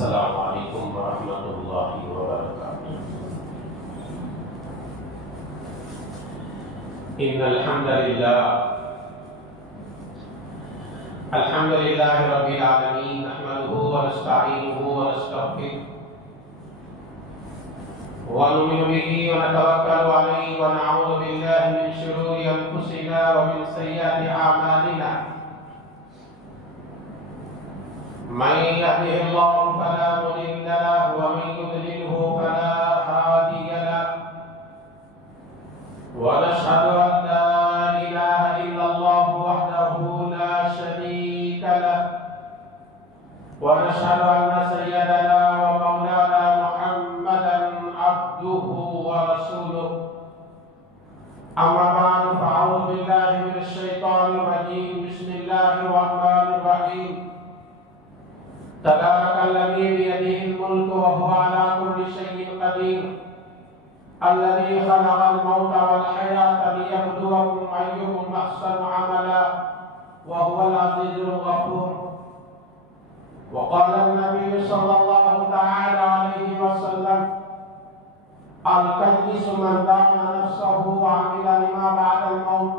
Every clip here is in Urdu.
السلام علیکم ورحمۃ اللہ وبرکاتہ۔ ان الحمد للہ رب العالمین نحمده ونستعینه ونستغفره ونؤمن به ونتوکل علیہ ونعوذ باللہ من شرور انفسنا ومن سیئات اعمالنا، من يهده الله فلا مضل له ومن يضلله فلا هادي له، ونشهد أن لا إله إلا الله وحده لا شريك له، ونشهد أن سيدنا ومولانا محمدا عبده ورسوله. أما بعد فأعوذ بالله من الشيطان الرجيم. بسم الله الرحمن الرحيم. تبارك الذي بيده الملك وهو على كل شيء قدير، الذي خلق الموت والحياة ليبلوكم أيكم أحسن عملا وهو العزيز الغفور. وقال النبي صلى الله تعالى عليه وسلم: الكيس من دان نفسه وعمل لما بعد الموت،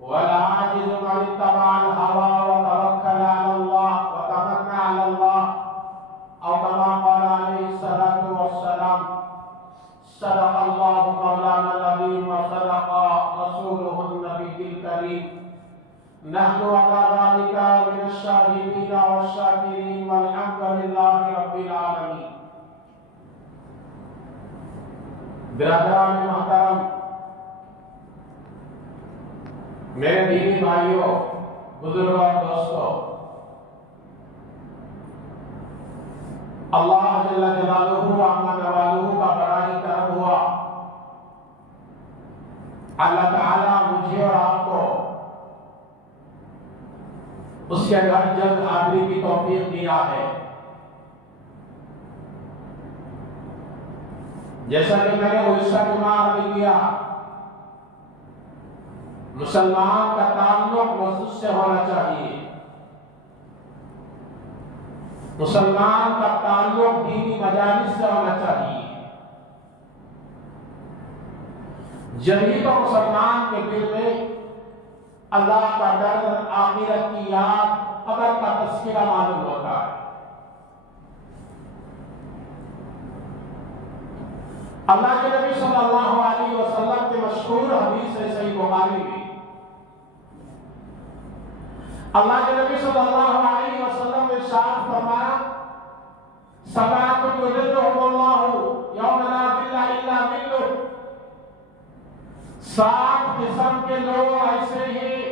والعاجز من اتبع الهوى وتوكل على الله وتمنى على الله، أو كما قال عليه الصلاة والسلام: صدق الله مولانا العظيم وصدق رسوله النبي الكريم. نحن على ذلك من الشاهدين والشاكرين والحمد لله رب العالمين. برادران محترم، میرے دینی بھائیوں، بزرگوں اور دوستوں، اللہ جل جلالہ عما نوالہ کا بڑا ہی کرم ہوا، اللہ تعالیٰ مجھے اور آپ کو اس کے گھر جلد حاضری کی توفیق دیا ہے۔ جیسا کہ میں نے گزشتہ جمعہ عرض کیا، مسلمان کا تعلق مسجد سے ہونا چاہیے، مسلمان کا تعلق دینی مجالس سے ہونا چاہیے، جبھی تو مسلمان کے دل میں اللہ کا ڈر، آخرت کی یاد، قبر کا تذکرہ معلوم ہوتا ہے۔ اللہ کے نبی صلی اللہ علیہ وسلم کے مشہور حدیث ہے صحیح بخاری میں، اللہ کے نبی صلی اللہ علیہ وسلم نے ارشاد فرمایا: سبعۃ یظلھم اللہ یوم لا ظل الا ظلہ، 7 قسم کے لوگ ایسے ہیں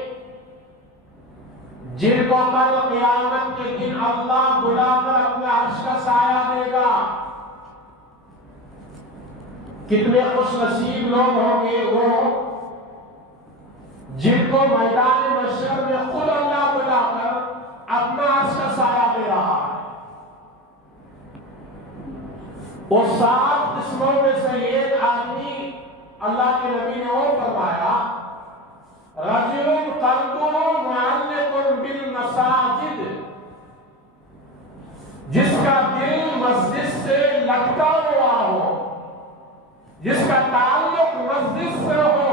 جن کو کل قیامت کے دن اللہ بلا کر اپنے عرش کا سایہ دے گا۔ کتنے خوش نصیب لوگ ہوں گے وہ جن کو میدان محشر میں خود اللہ بلا کر اپنا عرش کا سایہ دے رہا ہے۔ وہ 7 قسموں میں سے ایک آدمی، اللہ کے نبی نے وہ فرمایا: رجل قلبہ معلق بالمساجد، جس کا دل مسجد سے لٹکا ہوا ہو، جس کا تعلق مسجد سے ہو،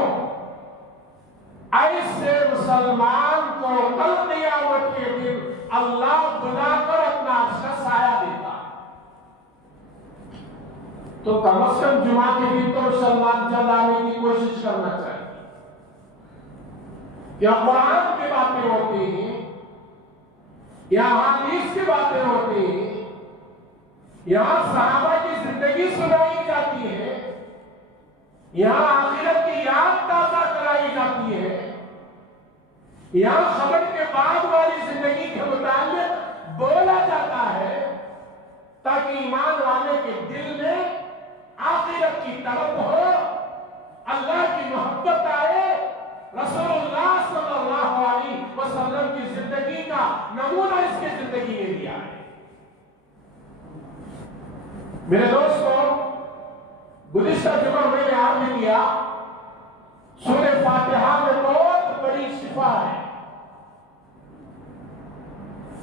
ایسے مسلمان کو کل قیامت کے دن اللہ بلا کر اپنا عرش کا سایہ دیتا ہے۔ تو کم از کم جمعہ کے دن تو مسلمان جلد آنے کی کوشش کرنا چاہیے۔ یا قرآن کی باتیں ہوتی ہیں، یا حدیث کی باتیں ہوتی ہیں، یہاں صحابہ کی زندگی سنائی جاتی ہے، یہاں آخرت کی یاد تازہ کرائی جاتی ہے، یہاں خبر کے بعد والی زندگی کے متعلق بولا جاتا ہے، تاکہ ایمان والے کے دل میں آخرت کی طلب ہو، اللہ کی محبت آئے، رسول اللہ صلی اللہ علیہ وسلم کی زندگی کا نمونہ اس کی زندگی میں دیا ہے۔ میرے دوستوں، گزشتہ جمعہ میں نے عرض کیا، سورہ فاتحہ میں بہت بڑی شفا ہے۔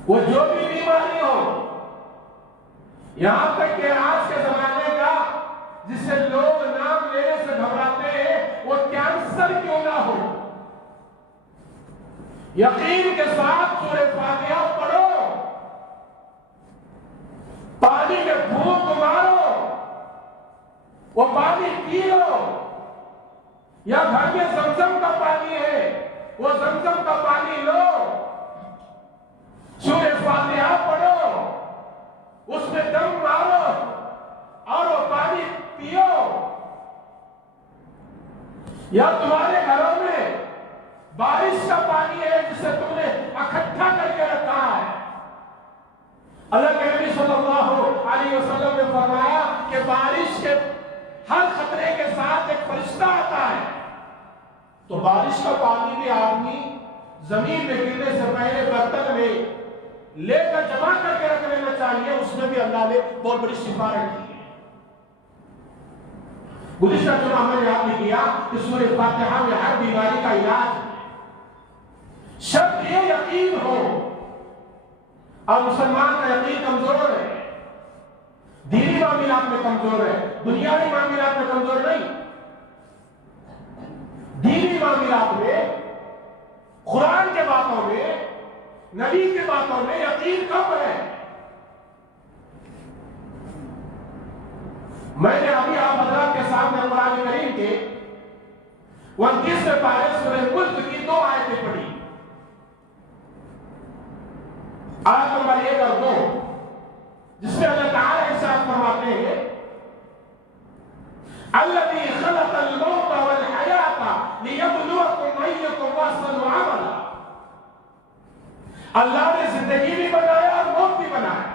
وہ جو بھی بیماری ہو، یہاں تک کہ آج کے زمانے کا جسے لوگ نام لینے سے گھبراتے ہیں وہ کینسر کیوں نہ ہو، یقین کے ساتھ سورہ فاتحہ پڑھو، پانی میں پھونک مارو، وہ پانی پی لو، یا گھر میں زمزم کا پانی ہے وہ زمزم کا پانی لو، سورہ فاتحہ پڑھو، اس میں دم مارو اور وہ پانی پیو۔ یا تمہارے گھروں میں بارش کا پانی ہے جسے تم نے اکٹھا کر کے رکھا ہے، اللہ کے نبی صلی اللہ علیہ وسلم نے فرمایا کہ بارش کے ہر خطرے کے ساتھ ایک فرشتہ آتا ہے، تو بارش کا پانی بھی آدمی زمین میں گرنے سے پہلے برتن میں لے کر جمع کر کے رکھ لینا چاہیے، اس میں بھی اللہ نے بہت بڑی شفا رکھی ہے۔ گزشتہ جمعہ ہمیں یاد نہیں کیا کہ سورہ فاتحہ میں ہر بیماری کا علاج ہے، شرط یہ یقین ہو، اور مسلمان کا یقین کمزور ہے، دینی معاملات میں کمزور ہے، دنیاوی معاملات میں کمزور نہیں، دینی معاملات میں، قرآن کے باتوں میں، نبی کے باتوں میں یقین کم ہے۔ میں نے ابھی آپ حضرات کے سامنے قرآن کریم کے 29ویں پارے سورہ ملک کی 2 آیتیں پڑھی، آیت نمبر 1 اور 2، جس میں اللہ تعالیٰ ارشاد فرماتے ہیں الذی خلق الموت والحیات لیبلوکم ایکم احسن عملا، اللہ نے زندگی بھی بنایا اور موت بھی بنایا،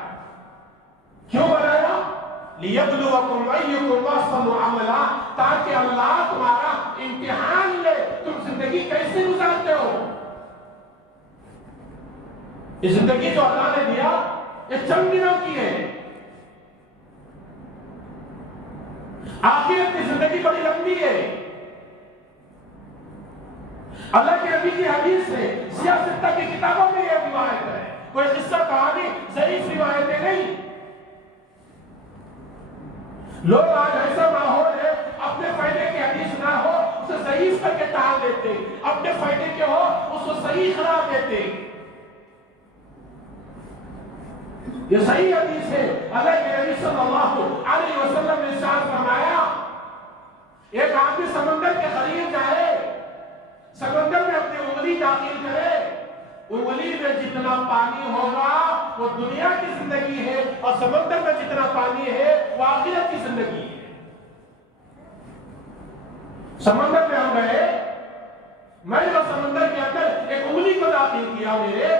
کیوں بنایا؟ لیبلوکم ایکم احسن عملا، تاکہ اللہ تمہارا امتحان لے تم زندگی کیسے گزارتے ہو۔ یہ زندگی جو اللہ نے دیا یہ چند دنوں کی ہے، آخرت کی زندگی بڑی لمبی ہے۔ اللہ کے نبی کی حدیث ہے، سیاست کی کتابوں میں یہ روایت ہے، کوئی قصہ کہانی ضعیف روایتیں نہیں۔ لوگ آج ایسا ماحول ہے اپنے فائدے کی حدیث نہ ہو اسے ضعیف کر کے ٹال دیتے، اپنے فائدے کے ہو اس کو صحیح قرار دیتے۔ یہ صحیح حدیث ہے، اللہ کے نبی صلی اللہ علیہ وسلم نے ارشاد فرمایا ایک آدمی سمندر کے قریب جائے، سمندر میں اپنی انگلی داخل کرے، انگلی میں جتنا پانی ہوگا وہ دنیا کی زندگی ہے، اور سمندر میں جتنا پانی ہے وہ آخرت کی زندگی ہے۔ سمندر میں ہم گئے، میں نے سمندر کے اندر ایک انگلی کو داخل کیا، میرے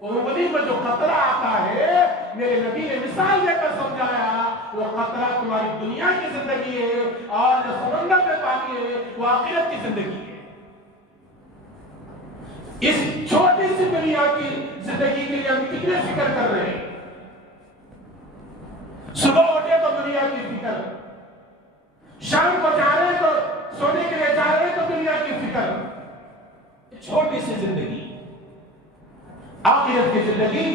انگلی میں جو قطرہ آتا ہے میرے نبی نے مثال دے کر سمجھایا وہ قطرہ تمہاری دنیا کی زندگی ہے، اور جو سمندر میں پانی ہے وہ آخرت کی زندگی ہے۔ اس چھوٹی سی دنیا کی زندگی کے لیے ہم کتنے فکر کر رہے ہیں، صبح اٹھے تو دنیا کی فکر، شام کو جا رہے تو سونے کے لیے جا رہے تو دنیا کی فکر، چھوٹی سی زندگی۔ آخرت کی زندگی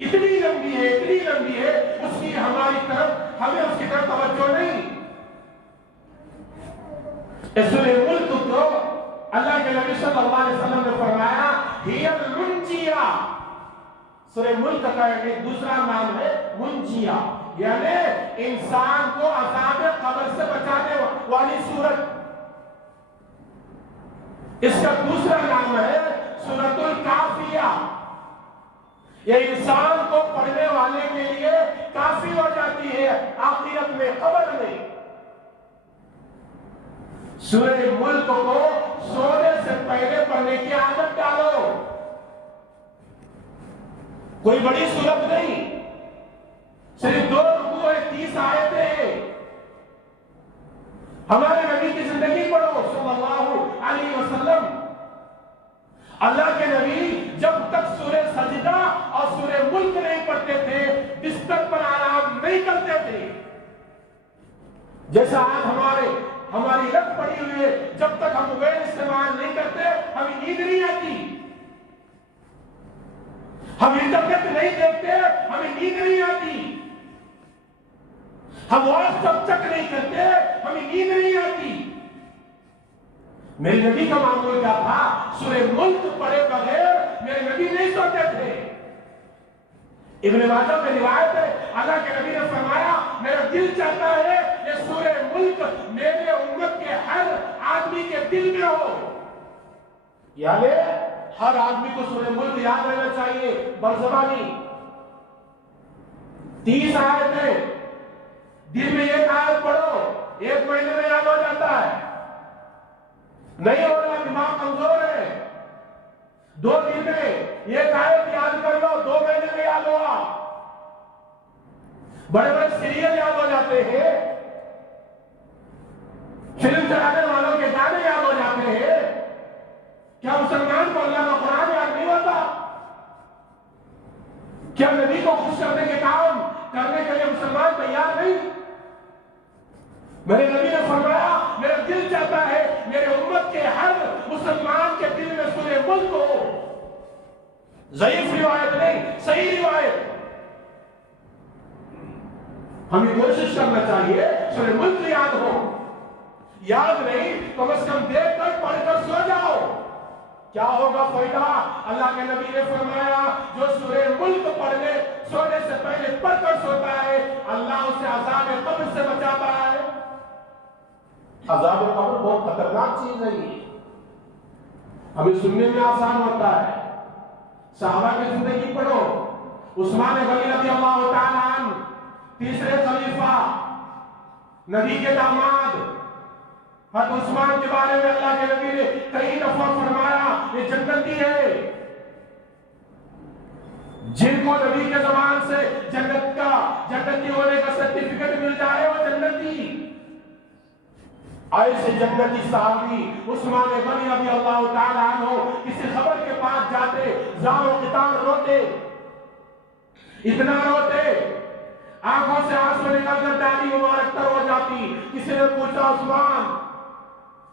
اتنی لمبی ہے، اتنی لمبی ہے، اس کی ہماری طرف ہمیں اس کی طرف توجہ نہیں۔ سورہ ملک کو اللہ کے نبی صلی اللہ علیہ وسلم نے فرمایا ہی المنجیہ، سورہ ملک کا ایک دوسرا نام ہے منجیہ، یعنی انسان کو عذاب قبر سے بچانے والی سورت۔ اس کا دوسرا نام ہے سورۃ الکافیہ، یہ انسان کو پڑھنے والے کے لیے کافی ہو جاتی ہے آخرت میں، قبر میں۔ سورہ ملک کو سونے سے پہلے پڑھنے کی عادت ڈالو، کوئی بڑی سورت نہیں، صرف 2 رکوع 30 آیتیں۔ ہمارے نبی کی زندگی پڑھو صلی اللہ علیہ وسلم۔ اللہ کے نبی جب تک سورہ سجدہ اور سورہ ملک نہیں پڑھتے تھے بستر پر آرام نہیں کرتے تھے، جیسا آج ہماری لت پڑی ہوئی ہے، جب تک ہم موبائل استعمال نہیں کرتے ہمیں نیند نہیں آتی، ہم انٹرنیٹ نہیں دیکھتے ہمیں نیند نہیں آتی، ہم اور تب تک نہیں کرتے، ہمیں نیند نہیں آتی۔ میرے نبی کا معمول کیا تھا؟ سورہ ملک پڑھے بغیر میرے نبی نہیں سوتے تھے۔ ابن ماجہ میں روایت ہے، اللہ کے نبی نے فرمایا میرا دل چاہتا ہے یہ سورہ ملک میرے امت کے ہر آدمی کے دل میں ہو، یعنی ہر آدمی کو سورہ ملک یاد رہنا چاہیے برزبانی۔ 30 آیتیں، دن میں ایک آیت پڑھو، 1 مہینے میں یاد ہو جاتا ہے۔ نہیں ہو رہا، دماغ کمزور ہے، 2 دن میں ایک آیت یاد کر لو، 2 مہینے میں یاد ہوا۔ بڑے بڑے سیریل یاد ہو جاتے ہیں، فلم چلانے والوں کے گانے یاد ہو جاتے ہیں، کیا مسلمان کو اللہ کا قرآن یاد نہیں ہوتا؟ کیا نبی کو خوش کرنے کے کام کرنے کے لیے مسلمان تیار نہیں؟ میرے نبی نے فرمایا میرا دل چاہتا ہے میرے امت کے ہر مسلمان کے دل میں سورہ ملک ہو۔ ضعیف روایت نہیں، صحیح روایت۔ ہمیں کوشش کرنا چاہیے سورہ ملک یاد ہو، یاد نہیں کم از کم دیکھ کر پڑھ کر سو جاؤ، کیا ہوگا فائدہ؟ اللہ کے نبی نے فرمایا جو سورہ ملک پڑھنے سونے سے پہلے پڑھ کر سوتا ہے اللہ اسے عذاب قبر سے بچاتا ہے۔ عذاب قبر بہت خطرناک چیز ہے، یہ ہمیں سننے میں آسان ہوتا ہے۔ صحابہ کی زندگی پڑھو، عثمان غنی رضی اللہ تعالیٰ عنہ، تیسرے خلیفہ، نبی کے داماد، حضرت عثمان کے بارے میں اللہ کے نبی نے کئی دفعہ فرمایا یہ جنتی ہے، جن کو نبی کے زمان سے جنتی ہونے کا سرٹیفکیٹ مل جائے وہ جنتی۔ ایسے جنتی صحابی عثمان غنی رضی اللہ تعالیٰ عنہ کسی خبر کے پاس جاتے زار و قطار روتے، اتنا روتے آنکھوں سے آنسو نکل کر داڑھی مبارک تر ہو جاتی۔ کسی نے پوچھا عثمان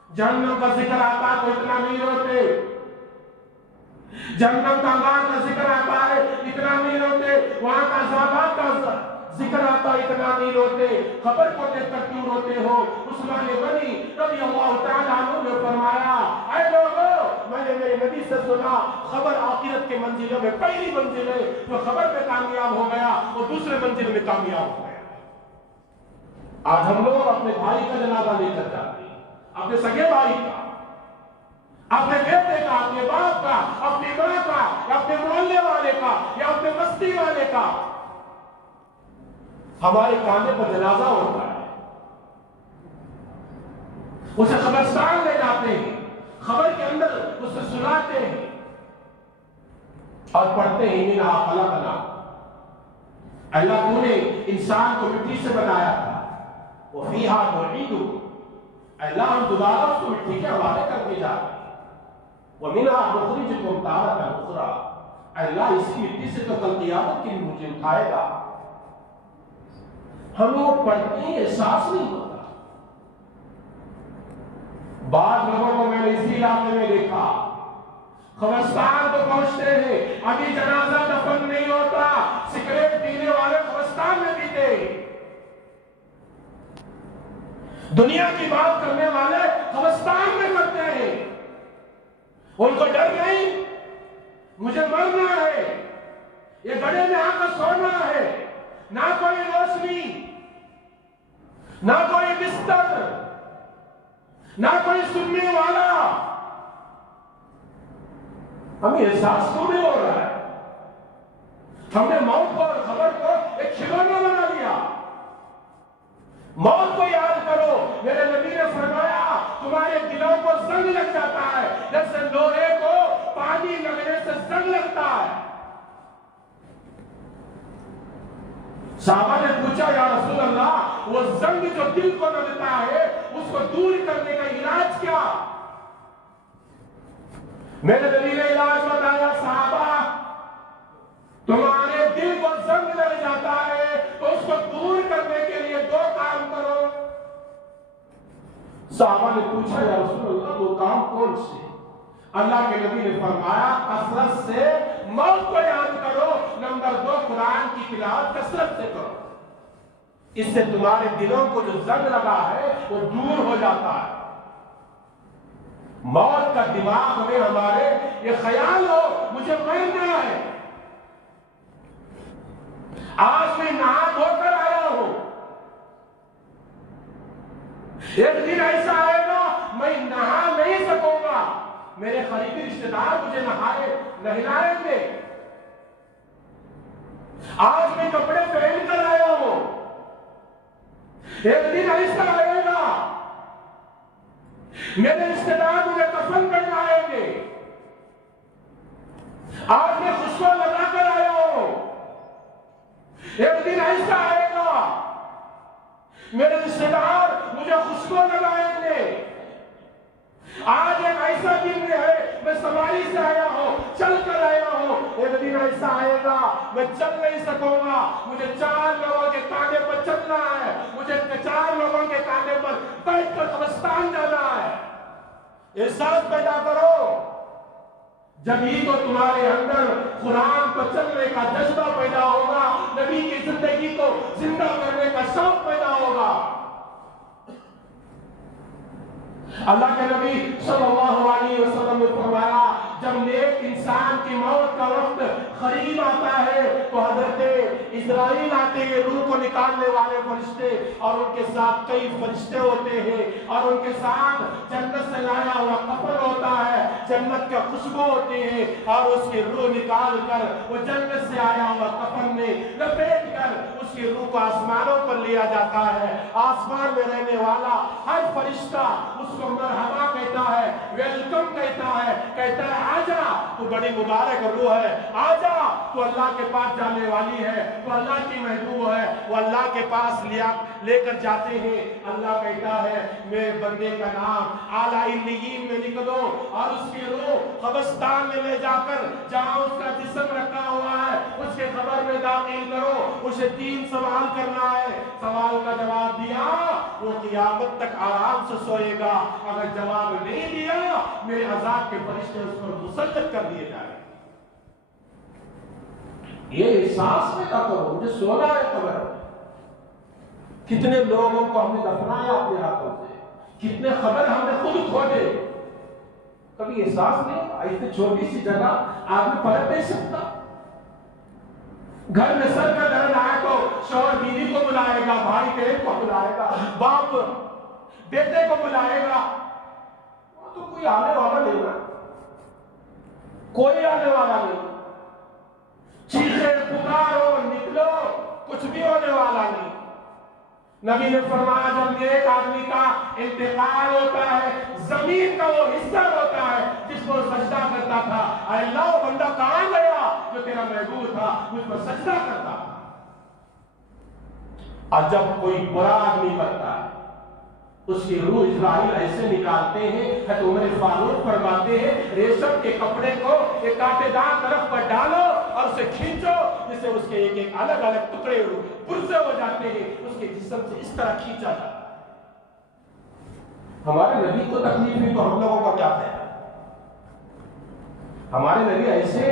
جہنم کا ذکر آتا تو اتنا نہیں روتے، جہنم کا انگار کا ذکر آتا ہے اتنا نہیں روتے، وہاں کا عذابات کا ذکر آتا اتنا نہیں روتے، خبر کو دیکھ کر کیوں روتے ہو؟ عثمان غنی رضی اللہ تعالیٰ عنہ نے فرمایا اے لوگو میں نے میرے نبی سے سنا خبر آخرت کے منزلوں میں پہلی منزل ہے، جو خبر میں کامیاب ہو گیا وہ دوسرے منزل میں کامیاب ہو گیا۔ آج ہم لوگ اپنے بھائی کا جنازہ لے کر جاتے ہیں، اپنے سگے بھائی کا، اپنے بیٹے کا، اپنے باپ کا، اپنی ماں کا، یا اپنے محلے والے کا، یا اپنے بستی والے کا، ہمارے کاندھے پر جنازہ ہوتا ہے، اسے قبرستان لے جاتے ہیں، خبر کے اندر اسے سلاتے ہیں اور پڑھتے ہیں منہا خلقنا، اللہ تو نے انسان کو مٹی سے بنایا تھا، وفیہا نعیدکم، اللہ ہم دوبارہ اس کو مٹی کے حوالے کر کے جاتے ہیں، ومنہا نخرجکم تارۃ اخری، اللہ اسی مٹی سے تو کل قیامت کے لیے مجھے اٹھائے گا۔ ہم لوگ پڑھتے ہیں احساس نہیں ہوتا۔ بعض لوگوں کو میں نے اسی علاقے میں دیکھا قبرستان کو پہنچتے ہیں، ابھی جنازہ دفن نہیں ہوتا، سگریٹ پینے والے قبرستان میں پیتے، دنیا کی بات کرنے والے قبرستان میں کرتے ہیں، ان کو ڈر نہیں مجھے مرنا ہے، یہ گڑھے میں آ کر سونا ہے، نہ کوئی روشنی، نہ کوئی بستر، نہ کوئی سننے والا، ہمیں احساس کیوں نہیں ہو رہا ہے؟ ہم نے موت کو اور خبر کو ایک کھلونا بنا لیا۔ موت کو یاد کرو، میرے نبی نے فرمایا تمہارے دلوں کو زنگ لگ جاتا ہے جیسے لوہے کو پانی لگنے سے زنگ لگتا ہے۔ صحابہ نے پوچھا یا رسول اللہ وہ زنگ جو دل کو لگتا ہے اس کو دور کرنے کا علاج کیا؟ میرے نبی نے علاج بتایا صحابہ تمہارے دل کو زنگ لگ جاتا ہے تو اس کو دور کرنے کے لیے 2 کام کرو۔ صحابہ نے پوچھا یا رسول اللہ 2 کام کون سے؟ اللہ کے نبی نے فرمایا کثرت سے موت کو یاد کرو، نمبر 2 قرآن کی تلاوت کثرت سے کرو۔ اس سے تمہارے دلوں کو جو زنگ لگا ہے وہ دور ہو جاتا ہے۔ موت کا دماغ میں ہمارے یہ خیال ہو مجھے مرنا ہے، آج میں نہا دھو کر آیا ہوں، ایک دن ایسا آئے گا میں نہا نہیں سکوں گا، میرے قریبی رشتے دار مجھے نہلائیں گے، آج میں کپڑے پہن کر آیا ہوں، ایک دن ایسا آئے گا میرے رشتے دار مجھے کفن پہنائیں گے، آج میں خوشبو لگا کر آیا ہوں، ایک دن ایسا آئے گا میرے رشتے دار مجھے خوشبو لگائیں گے، آج ایک ایسا دن ہے میں سواری سے آیا ہوں، چل کر آیا ہوں، ایک دن ایسا آئے گا میں چل نہیں سکوں گا، مجھے 4 لوگوں کے کاندھے پر چلنا ہے، مجھے 4 لوگوں کے کاندھے پر بیٹھ کر قبرستان جانا ہے۔ احساس پیدا کرو، جب ہی تو تمہارے اندر قرآن پر چلنے کا جذبہ پیدا ہوگا، نبی کی زندگی کو زندہ کرنے کا شوق پیدا ہوگا۔ اللہ کے نبی صلی اللہ علیہ وسلم نے فرمایا جب نیک انسان کی موت کا وقت قریب آتا ہے تو حضرت اسرائیل آتے ہیں، روح کو نکالنے والے فرشتے، اور ان کے ساتھ کئی فرشتے ہوتے ہیں، اور ان کے ساتھ جنت سے لایا ہوا کفن ہوتا ہے، جنت کا خوشبو ہوتی ہے، اور اس کی روح نکال کر وہ جنت سے آیا ہوا کفن میں لپیٹ کر اس کی روح کو آسمانوں پر لیا جاتا ہے۔ آسمان میں رہنے والا ہر فرشتہ اس کو مرحبا کہتا ہے، ویلکم کہتا ہے آجا تو بڑی مبارک روح ہے، آجا تو اللہ کے پاس جانے والی ہے، تو اللہ کی محبوب ہے، وہ اللہ کے پاس لے کر جاتے ہیں۔ اللہ کہتا ہے میرے بندے کا نام اعلیٰ علیین میں لکھ دو، اور اس کی روح قبرستان میں لے جا کر جہاں اس کا جسم رکھا ہوا ہے اس کے قبر میں داخل کرو، اسے 3 سوال کرنا ہے، سوال کا جواب دیا وہ قیامت تک آرام سے سوئے گا، اگر جواب نہیں دیا میرے عذاب کے فرشتے اس پر مسلط کر دیے جائیں۔ یہ احساس میں نہ کرو مجھے سونا ہے قبر۔ کتنے لوگوں کو ہم نے دفنایا اپنے ہاتھوں سے، کتنے قبر ہم نے خود کھودے، کبھی احساس نہیں؟ ایسی چھوٹی سی جگہ آدمی پلٹ نہیں سکتا۔ گھر میں سر کا درد آئے تو شوہر بیوی کو بلائے گا، بھائی بہن کو بلائے گا، باپ بیٹے کو بلائے گا، وہ تو کوئی آنے والا نہیں ہے، کوئی آنے والا نہیں، چیخے پکارو نکلو کچھ بھی ہونے والا نہیں۔ نبی نے فرمایا جب نیک آدمی کا انتقال ہوتا ہے زمین کا وہ حصہ ہوتا ہے جس کو سجدہ کرتا تھا، اے اللہ وہ بندہ کہاں گیا جو تیرا محبوب تھا مجھ پر سجدہ کرتا تھا۔ اور جب کوئی برا آدمی مرتا ہے اس کی روح اسرائیل ایسے نکالتے ہیں، حضرت عمر فاروق فرماتے ہیں ریشم کے کپڑے کو ایک کانٹے دار طرف پر ڈالو اور اسے کھینچو، جس سے اس کے ایک ایک الگ الگ ٹکڑے پرزے ہو جاتے ہیں، اس کے جسم سے اس طرح کھینچا جاتا ہے۔ ہمارے نبی کو تکلیف ہوئی تو ہم لوگوں کا کیا ہے؟ ہمارے نبی ایسے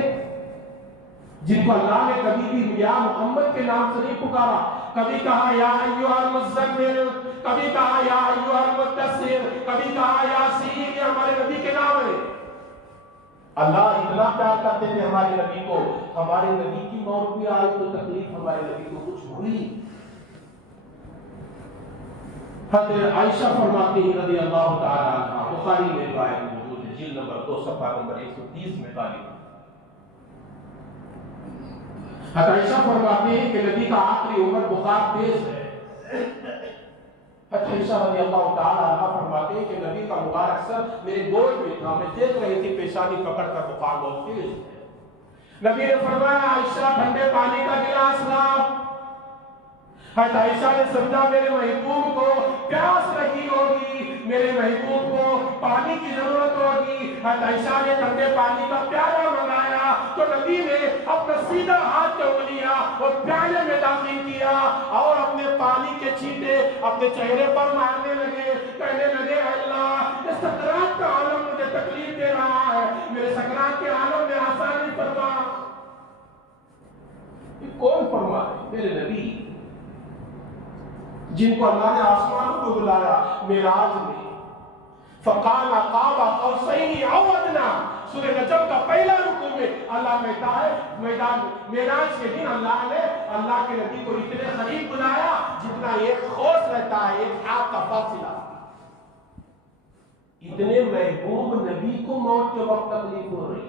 جن کو اللہ نے کبھی بھی یا محمد کے نام سے نہیں پکارا، کبھی کہا یا ایھا المزمل، کبھی کہا یا ایھا المدثر، کبھی کہا یاسین، یہ ہمارے نبی کے نام ہے۔ اللہ اتنا پیار کرتے تھے ہمارے نبی کو، ہمارے نبی کی موت بھی آئی تو تکلیف ہمارے نبی کو کچھ ہوئی۔ حضرت عائشہ فرماتی ہیں رضی اللہ تعالی عنہا، بخاری میں روایت موجود ہے، جلد نمبر 2 صفحہ نمبر 130 میں غالب۔ حضرت عائشہ فرماتی ہیں کہ نبی کا آخری عمر بخار تیز ہے۔ حضرت عائشہ رضی اللہ تعالی عنہ فرماتے ہیں کہ نبی کا مبارک سر میرے گود میں تھا، میں دیکھ رہی تھی پیشانی پکڑ کر بخار بہت تیز ہے۔ نبی نے فرمایا عائشہ ٹھنڈے پانی کا گلاس لاؤ۔ حضرت عائشہ نے سمجھا میرے محبوب کو پیاس لگی ہوگی، میرے محبوب کو پانی کی ضرورت ہوگی۔ حضرت عائشہ نے ٹھنڈے پانی کا پیالہ منگایا تو نبی نے اپنا سیدھا ہاتھ جو لیا اور پیالے میں داخل کیا اور اپنے پانی کے چھینٹے اپنے چہرے پر مارنے لگے، کہنے لگے اللہ اس سکرات کا عالم مجھے تکلیف دے رہا ہے، میرے سکرات کے عالم میں آسانی فرما۔ یہ کون فرما ہے؟ میرے نبی۔ جن کو اللہ نے آسمانوں کو بلایا معراج میں، فقال قاب قوسین او ادنی، سورہ نجم کا پہلا رکوع میں اللہ کہتا ہے میدان معراج کے دن اللہ نے اللہ کے نبی کو اتنے قریب بلایا جتنا ایک خوص رہتا ہے، ایک ہاتھ کا فاصلہ۔ اتنے محبوب نبی کو موت کے وقت تکلیف ہو رہی۔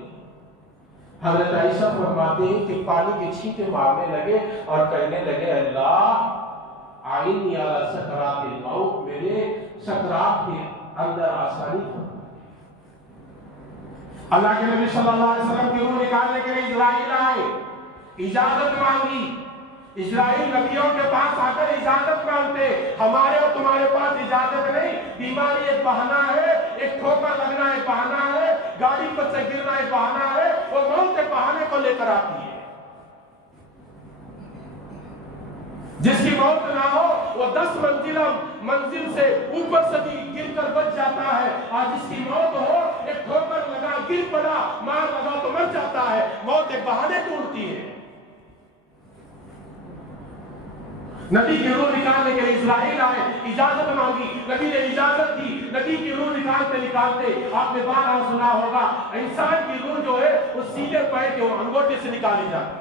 حضرت عائشہ فرماتے ہیں کہ پانی کے چھینٹے مارنے لگے اور کہنے لگے اللہ آئینی علی سکرات الموت، میرے سکرات کے اندر آسانی فرما۔ اللہ کے نبی صلی اللہ علیہ وسلم کی روح نکالنے کے لیے اسرائیل آئے، اجازت مانگی۔ اسرائیل نبیوں کے پاس آ کر اجازت مانگتے، ہمارے اور تمہارے پاس اجازت نہیں، بیماری ایک بہانہ ہے، ایک ٹھوکر لگنا ایک بہانہ ہے، گاڑی پر سے گرنا ایک بہانہ ہے، وہ موت کے بہانے کو لے کر آتی ہے۔ جس کی موت نہ ہو وہ 10 منزل سے اوپر سے بھی گر کر بچ جاتا ہے، اور جس کی موت ہو ایک ٹھوکر لگا، گر پڑا، مار لگا تو مر جاتا ہے۔ موت ایک بہانے ڈھونڈتی ہے۔ نبی کی روح نکالنے کے لیے اسرائیل آئے، اجازت مانگی، نبی نے اجازت دی۔ نبی کی روح نکالتے آپ نے بارہا سنا ہوگا، انسان کی روح جو ہے وہ سیدھے پیر کے انگوٹے سے نکالی جاتی ہے۔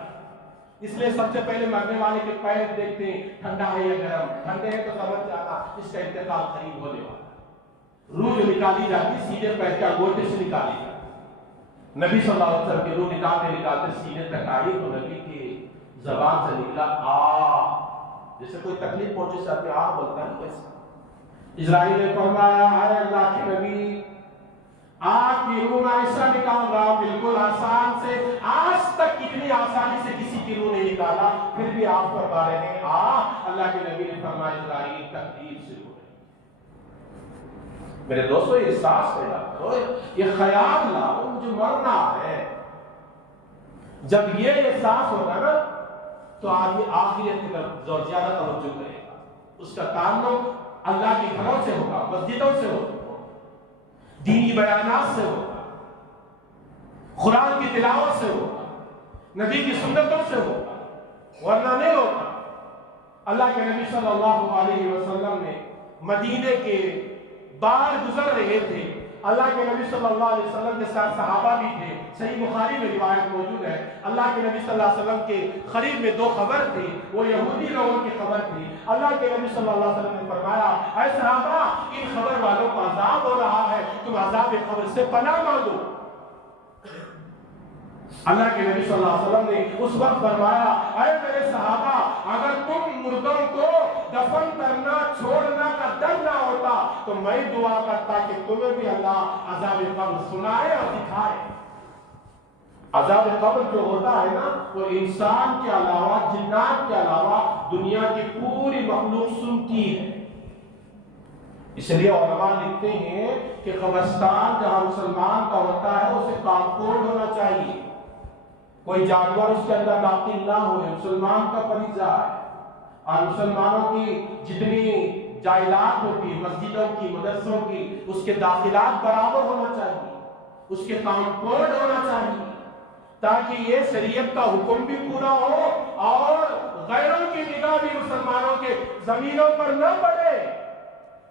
اس لیے سب سے پہلے مرنے والے کے پیر دیکھتے ہیں، ٹھنڈا ہے یا گرم، ٹھنڈے ہیں تو سمجھ جانا اس کا انتقال قریب ہونے والا۔ روح جو نکالی جاتی سیدھے پیر کے انگوٹے سے نکالی جاتی۔ نبی صلی اللہ علیہ وسلم کی روح نکالتے سینے تک آئی تو نبی کی زبان سے نکلا آ، جیسے کوئی تکلیف پہنچے سے آدمی آ بولتا ہے ویسا۔ اسرائیل نے فرمایا اے اللہ کے نبی، آپ کی روح میں ایسا نکال رہا ہوں بالکل آسان سے، آج تک اتنی آسانی سے کسی کی روح نہیں نکالا، پھر بھی آپ فرما رہے ہیں آ۔ اللہ کے نبی نے فرمایا اسرائیل تکلیف سے ہو رہی۔ میرے دوستو یہ احساس پیدا کرو، یہ خیال لاؤ مجھے مرنا ہے۔ جب یہ احساس ہوگا نا تو آدمی آخرت کی طرف زیادہ توجہ کرے گا، اس کا تعلق اللہ کے گھروں سے ہوگا، مسجدوں سے ہوگا، دینی بیانات سے ہوگا، قرآن کی تلاوت سے ہوگا، نبی کی سنتوں سے ہوگا، ورنہ نہیں ہوگا۔ اللہ کے نبی صلی اللہ علیہ وسلم نے مدینے کے باہر گزر رہے تھے، اللہ کے نبی صلی اللہ علیہ وسلم کے ساتھ صحابہ بھی تھے، صحیح بخاری میں روایت موجود ہے۔ اللہ کے نبی صلی اللہ علیہ وسلم کے قریب میں 2 خبر تھی، وہ یہودی لوگوں کی خبر تھی۔ اللہ کے نبی صلی اللہ علیہ وسلم نے فرمایا اے صحابہ ان خبر والوں کو عذاب ہو رہا ہے، تم عذاب قبر سے پناہ مانگو۔ اللہ کے نبی صلی اللہ علیہ وسلم نے اس وقت فرمایا اے میرے صحابہ اگر تم مردوں کو دفن کرنا چھوڑنا کا ڈر نہ ہوتا تو میں دعا کرتا کہ تمہیں بھی اللہ عذاب قبر سنائے اور دکھائے۔ عذاب قبر جو ہوتا ہے نا وہ انسان کے علاوہ جنات کے علاوہ دنیا کی پوری مخلوق سنتی ہے۔ اس لیے علماء لکھتے ہیں کہ قبرستان جہاں مسلمان کا ہوتا ہے اسے کمپاؤنڈ ہونا چاہیے، کوئی جانور اس کے اندر داخل نہ ہوئے، مسلمان کا فریضہ ہے۔ اور مسلمانوں کی جتنی جائیداد ہوتی ہے مسجدوں کی مدرسوں کی اس کے داخلات برابر ہونا چاہیے، اس کے کمپاؤنڈ ہونا چاہیے تاکہ یہ شریعت کا حکم بھی پورا ہو اور غیروں کی نگاہ بھی مسلمانوں کے زمینوں پر نہ پڑے،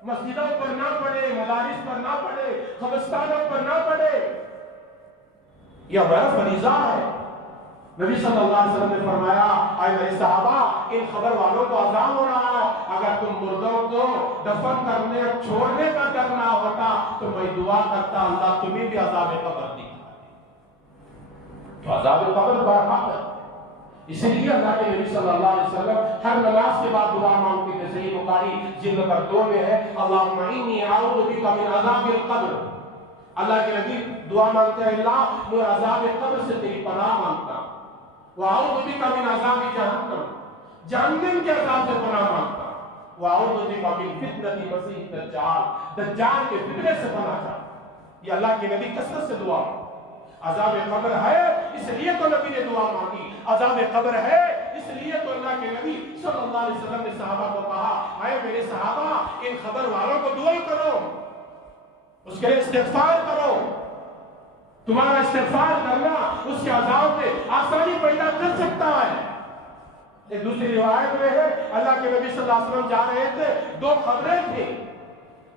مسجدوں پر نہ پڑے، مدارس پر نہ پڑے، قبرستانوں پر نہ پڑے۔ یہ ہمارا فریضہ ہے۔ نبی صلی اللہ علیہ وسلم نے فرمایا اے میرے صحابہ ان خبر والوں کو عذاب ہو رہا ہے، اگر تم مردوں کو دفن کرنے اور چھوڑنے کا ڈر نہ ہوتا تو میں دعا کرتا اللہ تمہیں بھی عذاب قبر دکھائے۔ تو عذاب قبر برحق ہے، اس لیے اللہ کے نبی صلی اللہ علیہ وسلم ہر نماز کے بعد دعا مانگتے تھے۔ صحیح بخاری جلد نمبر 2 میں ہے اللہم انی اعوذ بک من عذاب القبر۔ اللہ کے نبی دعا مانگتے ہیں اللہ میں عذاب قبر سے تیری پناہ مانگتا ہوں، وَأَعُوذُ بِكَ مِنْ عَذَابِ جَهَنَّمَ، جہنم کے عذاب سے پناہ مانگتا ہوں، وَأَعُوذُ بِكَ مِنْ فِتْنَةِ مَسِيحِ الدَّجَّالِ، دجال کے فتنے سے پناہ چاہتا ہوں۔ یہ اللہ کے نبی کثرت سے دعا عذاب قبر ہے اس لیے تو نبی نے دعا مانگی، عذاب قبر ہے اس لیے تو اللہ کے نبی صلی اللہ علیہ وسلم نے صحابہ کو کہا اے میرے صحابہ ان خبر والوں کو دعا کرو، اس کے لیے استغفار کرو، تمہارا استغفار کرنا اس کے عذاب میں آسانی پیدا کر سکتا ہے۔ ایک دوسری روایت میں ہے اللہ کے نبی صلی اللہ علیہ وسلم جا رہے تھے، 2 خبریں تھیں،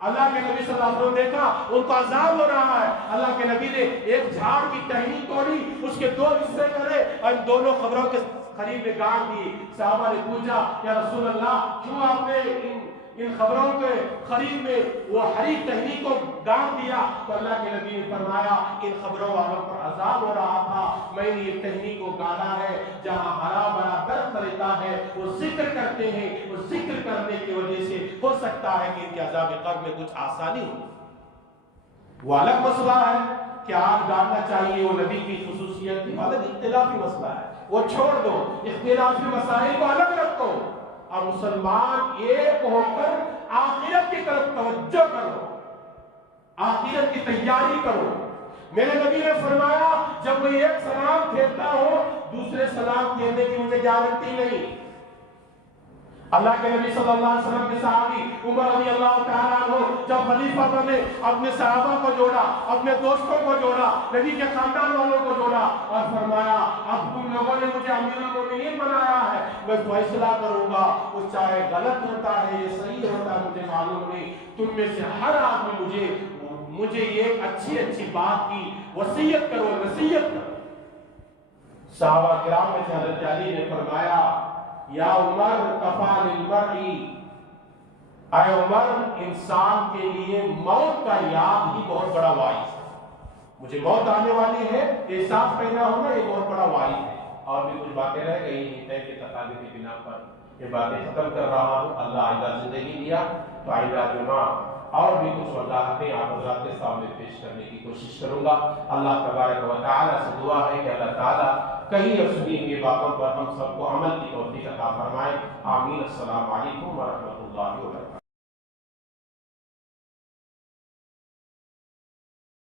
اللہ کے نبی صلی اللہ علیہ وسلم دیکھا ان کو عذاب ہو رہا ہے، اللہ کے نبی نے ایک جھاڑ کی ٹہنی توڑی، اس کے 2 حصے کرے اور ان دونوں خبروں کے قریب میں گاڑ دی۔ صحابہ نے پوچھا یا رسول اللہ کیوں آپ نے ان خبروں کے قریب میں وہ ہری ٹہنی کو گاڑ دیا؟ تو اللہ کے نبی نے فرمایا ان خبروں والوں پر عذاب ہو رہا تھا، میں نے یہ ٹہنی کو گاڑا ہے، جہاں ہرا بھرا درخت رہتا ہے وہ ذکر کرتے ہیں، وہ ذکر کرنے کی وجہ سے ہو سکتا ہے کہ ان کے عذاب قبر میں کچھ آسانی ہو۔ وہ الگ مسئلہ ہے کہ آگ ڈالنا چاہیے، وہ نبی کی خصوصیت کی الگ اختلافی مسئلہ ہے، وہ چھوڑ دو، اختلافی مسائل کو الگ رکھو اور مسلمان ایک ہو کر آخرت کی طرف توجہ کرو، آخرت کی تیاری کرو۔ میرے نبی نے فرمایا جب میں ایک سلام پھیرتا ہوں دوسرے سلام پھیرنے کی مجھے گارنٹی نہیں۔ اللہ کے نبی صلی اللہ علیہ وسلم کے صحابی عمر رضی اللہ تعالیٰ عنہ جب خلیفہ بنے، اپنے صحابہ کو جوڑا، اپنے دوستوں کو جوڑا، نبی کے خاندان والوں کو جوڑا اور فرمایا اب تم لوگوں نے مجھے امیر المومنین بنایا ہے، میں فیصلہ کروں گا، وہ چاہے غلط ہوتا ہے یا صحیح ہوتا ہے مجھے معلوم نہیں، تم میں سے ہر آدمی مجھے ایک اچھی بات کی وصیت کرو، نصیحت کرو۔ صحابہ کرام میں سے حضرت علی نے فرمایا یا عمر کفا للمرء، اے عمر انسان کے لیے موت کا یاد ہی بہت بڑا واعظ ہے، مجھے موت آنے والی ہے احساس پیدا ہونا یہ بہت بڑا واعظ ہے۔ اور بھی کچھ باتیں رہ گئی ہیں طے کے تقاضے کی بنا پر یہ باتیں ختم کر رہا ہوں، اللہ آئندہ زندگی دیا تو آئندہ جمعہ اور بھی کچھ وضاحتیں آپ حضرات کے سامنے پیش کرنے کی کوشش کروں گا۔ اللہ تبارک و تعالیٰ سے دعا ہے کہ اللہ تعالیٰ کہیں اور سنی ہوئی باتوں پر ہم سب کو عمل کی توفیق عطا فرمائے، آمین۔ السلام علیکم ورحمۃ اللہ وبرکاتہ۔